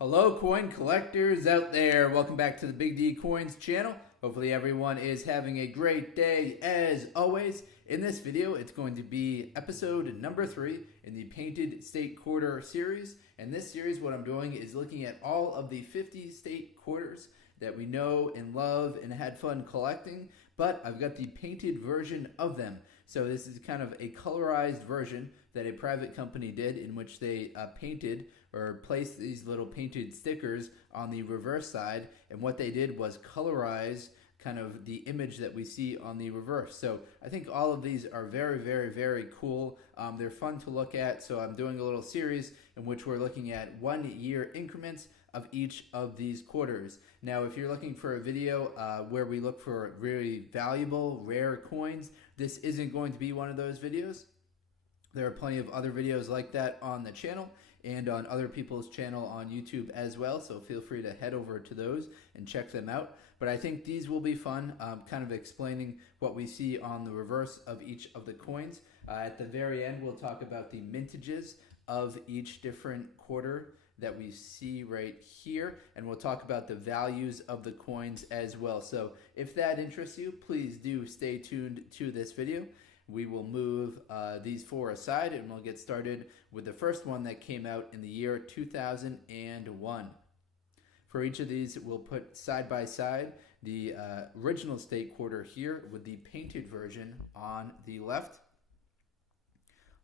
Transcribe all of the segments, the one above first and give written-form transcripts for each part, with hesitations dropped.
Hello, coin collectors out there. Welcome back to the Big D Coins channel. Hopefully everyone is having a great day as always. In this video, it's going to be episode number 3 in the Painted State Quarter series. In this series, what I'm doing is looking at all of the 50 state quarters that we know and love and had fun collecting, but I've got the painted version of them. So this is kind of a colorized version that a private company did, in which they painted or placed these little painted stickers on the reverse side, and what they did was colorize kind of the image that we see on the reverse. So I think all of these are very, very, very cool. They're fun to look at, so I'm doing a little series in which we're looking at 1 year increments of each of these quarters. Now, if you're looking for a video where we look for really valuable, rare coins, this isn't going to be one of those videos. There are plenty of other videos like that on the channel and on other people's channel on YouTube as well, so feel free to head over to those and check them out. But I think these will be fun, kind of explaining what we see on the reverse of each of the coins. At the very end, we'll talk about the mintages of each different quarter that we see right here, and we'll talk about the values of the coins as well. So if that interests you, please do stay tuned to this video. We will move these 4 aside, and we'll get started with the first one that came out in the year 2001. For each of these, we'll put side by side the original state quarter here with the painted version on the left.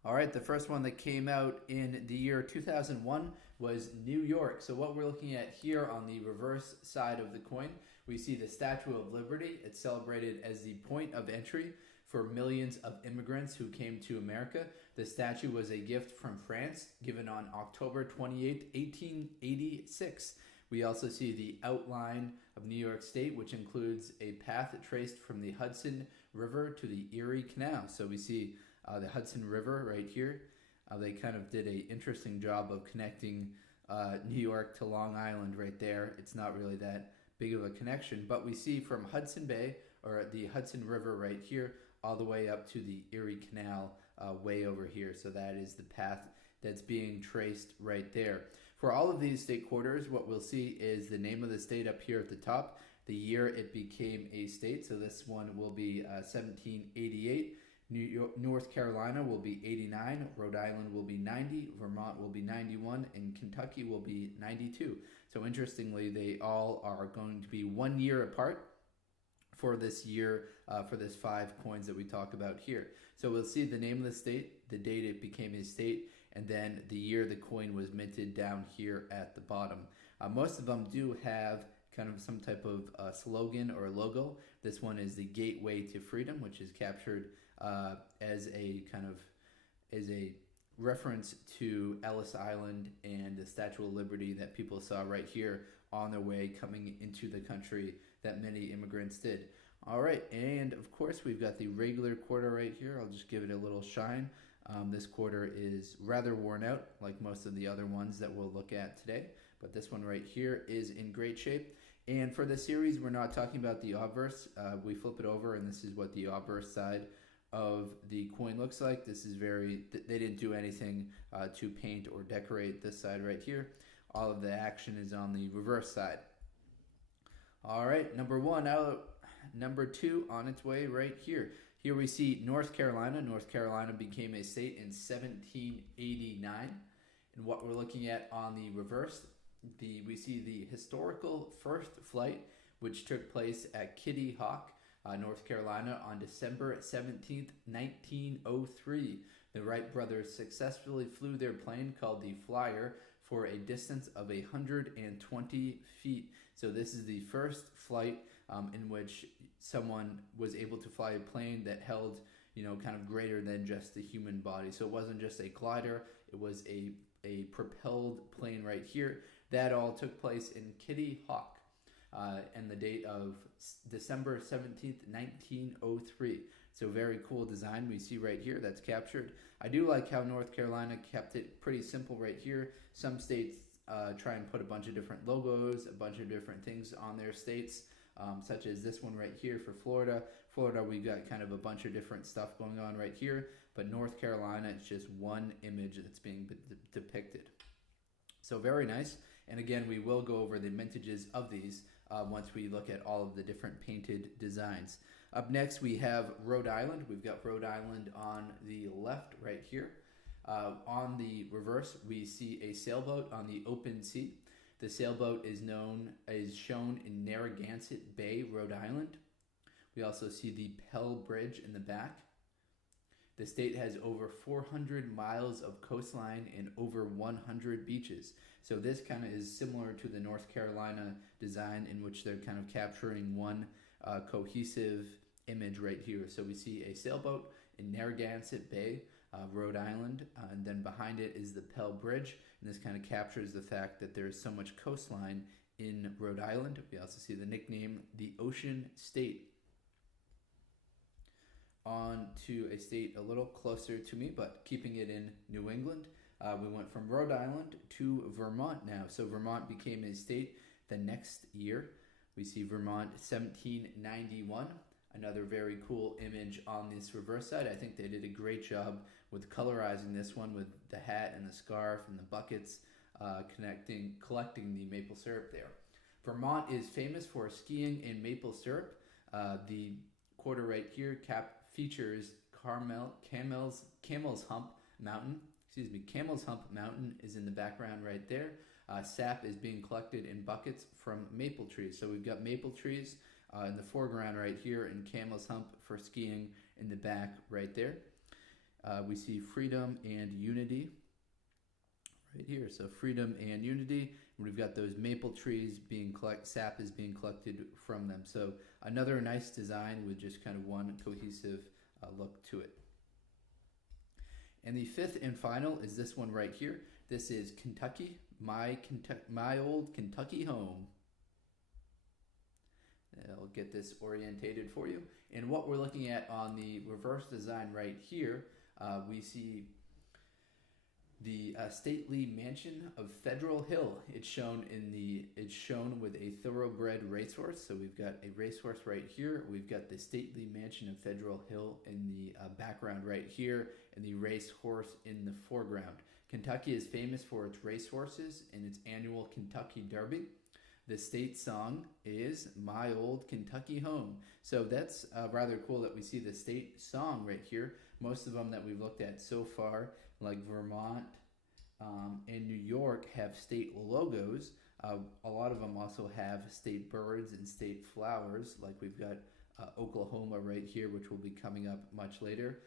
All right, the first one that came out in the year 2001 was New York. So what we're looking at here on the reverse side of the coin, we see the Statue of Liberty. It's celebrated as the point of entry for millions of immigrants who came to America. The statue was a gift from France given on October 28, 1886. We also see the outline of New York State, which includes a path traced from the Hudson River to the Erie Canal. So we see the Hudson River right here. They kind of did an interesting job of connecting New York to Long Island right there. It's not really that big of a connection, but we see from Hudson Bay, or the Hudson River right here, all the way up to the Erie Canal way over here. So that is the path that's being traced right there. For all of these state quarters, what we'll see is the name of the state up here at the top, the year it became a state. So this one will be 1788. North Carolina will be 89, Rhode Island will be 90, Vermont will be 91, and Kentucky will be 92. So interestingly, they all are going to be 1 year apart for this year, for this 5 coins that we talk about here. So we'll see the name of the state, the date it became a state, and then the year the coin was minted down here at the bottom. Most of them do have kind of some type of slogan or logo. This one is the Gateway to Freedom, which is captured as a reference to Ellis Island and the Statue of Liberty that people saw right here on their way coming into the country that many immigrants did. All right, and of course we've got the regular quarter right here. I'll just give it a little shine. This quarter is rather worn out, like most of the other ones that we'll look at today, but this one right here is in great shape. And for the series, we're not talking about the obverse. We flip it over, and this is what the obverse side of the coin looks like. This is they didn't do anything to paint or decorate this side right here. All of the action is on the reverse side. All right, number 1 out, number 2 on its way right here. Here we see North Carolina. North Carolina became a state in 1789. And what we're looking at on the reverse, we see the historical first flight, which took place at Kitty Hawk, North Carolina, on December 17th, 1903. The Wright brothers successfully flew their plane called the Flyer for a distance of 120 feet. So this is the first flight in which someone was able to fly a plane that held, kind of greater than just the human body. So it wasn't just a glider, it was a propelled plane right here. That all took place in Kitty Hawk, and the date of December 17th, 1903. So very cool design we see right here that's captured. I do like how North Carolina kept it pretty simple right here. Some states try and put a bunch of different logos, a bunch of different things on their states, such as this one right here for Florida. Florida, we've got kind of a bunch of different stuff going on right here, but North Carolina, it's just one image that's being depicted. So very nice. And again, we will go over the mintages of these once we look at all of the different painted designs. Up next, we have Rhode Island. We've got Rhode Island on the left right here. On the reverse, we see a sailboat on the open sea. The sailboat is shown in Narragansett Bay, Rhode Island. We also see the Pell Bridge in the back. The state has over 400 miles of coastline and over 100 beaches. So this kind of is similar to the North Carolina design, in which they're kind of capturing one cohesive image right here. So we see a sailboat in Narragansett Bay, Rhode Island, and then behind it is the Pell Bridge. And this kind of captures the fact that there is so much coastline in Rhode Island. We also see the nickname, the Ocean State. On to a state a little closer to me, but keeping it in New England. We went from Rhode Island to Vermont now. So Vermont became a state the next year. We see Vermont 1791. Another very cool image on this reverse side. I think they did a great job with colorizing this one with the hat and the scarf and the buckets, collecting the maple syrup there. Vermont is famous for skiing and maple syrup. The quarter right here features Camel's Hump Mountain. Camel's Hump Mountain is in the background right there. Sap is being collected in buckets from maple trees. So we've got maple trees in the foreground right here, and Camel's Hump for skiing in the back right there. We see freedom and unity right here. So freedom and unity. And we've got those maple trees sap is being collected from them. So another nice design with just kind of one cohesive look to it. And the fifth and final is this one right here. This is Kentucky, my old Kentucky home. I'll get this orientated for you. And what we're looking at on the reverse design right here, we see the stately mansion of Federal Hill. It's shown with a thoroughbred racehorse. So we've got a racehorse right here. We've got the stately mansion of Federal Hill in the background right here, and the racehorse in the foreground. Kentucky is famous for its racehorses and its annual Kentucky Derby. The state song is My Old Kentucky Home. So that's rather cool that we see the state song right here. Most of them that we've looked at so far, like Vermont and New York, have state logos. A lot of them also have state birds and state flowers, like we've got Oklahoma right here, which will be coming up much later.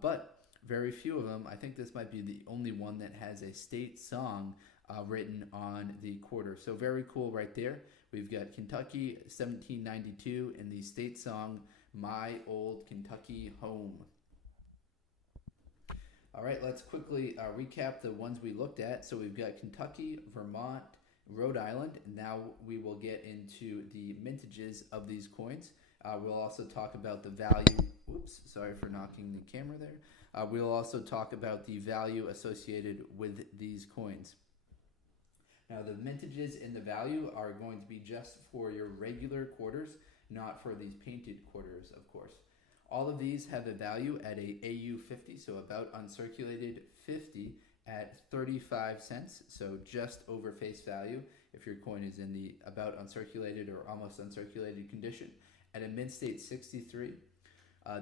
But very few of them. I think this might be the only one that has a state song written on the quarter. So very cool right there. We've got Kentucky 1792 and the state song My Old Kentucky Home. All right, let's quickly recap the ones we looked at. So we've got Kentucky, Vermont, Rhode Island. Now we will get into the mintages of these coins. We'll also talk about the value. Oops, sorry for knocking the camera there. We'll also talk about the value associated with these coins. Now the mintages and the value are going to be just for your regular quarters, not for these painted quarters, of course. All of these have a value at a AU 50, so about uncirculated 50 at 35 cents, so just over face value if your coin is in the about uncirculated or almost uncirculated condition. At a mint state 63,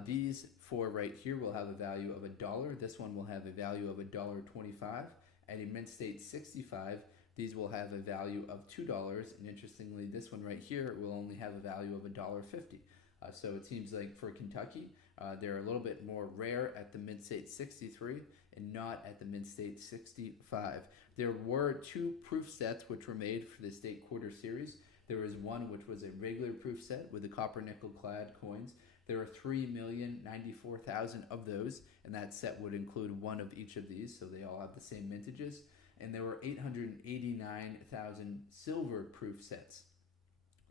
these four right here will have a value of $1. This one will have a value of $1.25. At a mint state 65, these will have a value of $2, and interestingly, this one right here will only have a value of $1.50. So it seems like for Kentucky, they're a little bit more rare at the mint state 63 and not at the mint state 65. There were two proof sets which were made for the state quarter series. There was one which was a regular proof set with the copper nickel clad coins. There are 3,094,000 of those, and that set would include one of each of these, so they all have the same mintages. And there were 889,000 silver proof sets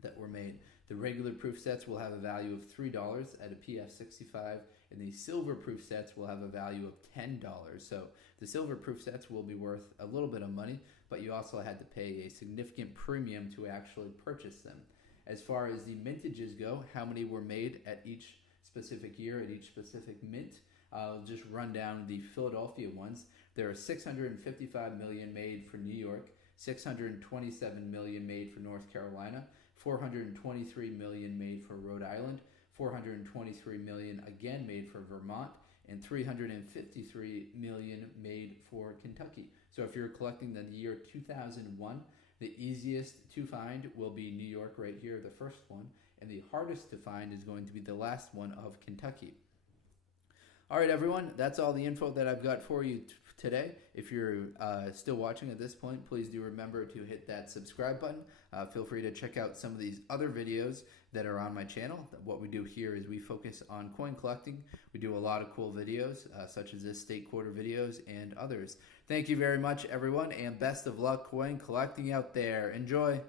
that were made. The regular proof sets will have a value of $3 at a PF 65, and the silver proof sets will have a value of $10. So the silver proof sets will be worth a little bit of money, but you also had to pay a significant premium to actually purchase them. As far as the mintages go, how many were made at each specific year, at each specific mint, I'll just run down the Philadelphia ones. There are 655 million made for New York, 627 million made for North Carolina, 423 million made for Rhode Island, 423 million again made for Vermont, and 353 million made for Kentucky. So if you're collecting the year 2001, the easiest to find will be New York right here, the first one, and the hardest to find is going to be the last one of Kentucky. All right, everyone, that's all the info that I've got for you today. If you're still watching at this point, please do remember to hit that subscribe button. Feel free to check out some of these other videos that are on my channel. What we do here is we focus on coin collecting. We do a lot of cool videos, such as this state quarter videos and others. Thank you very much, everyone, and best of luck coin collecting out there. Enjoy!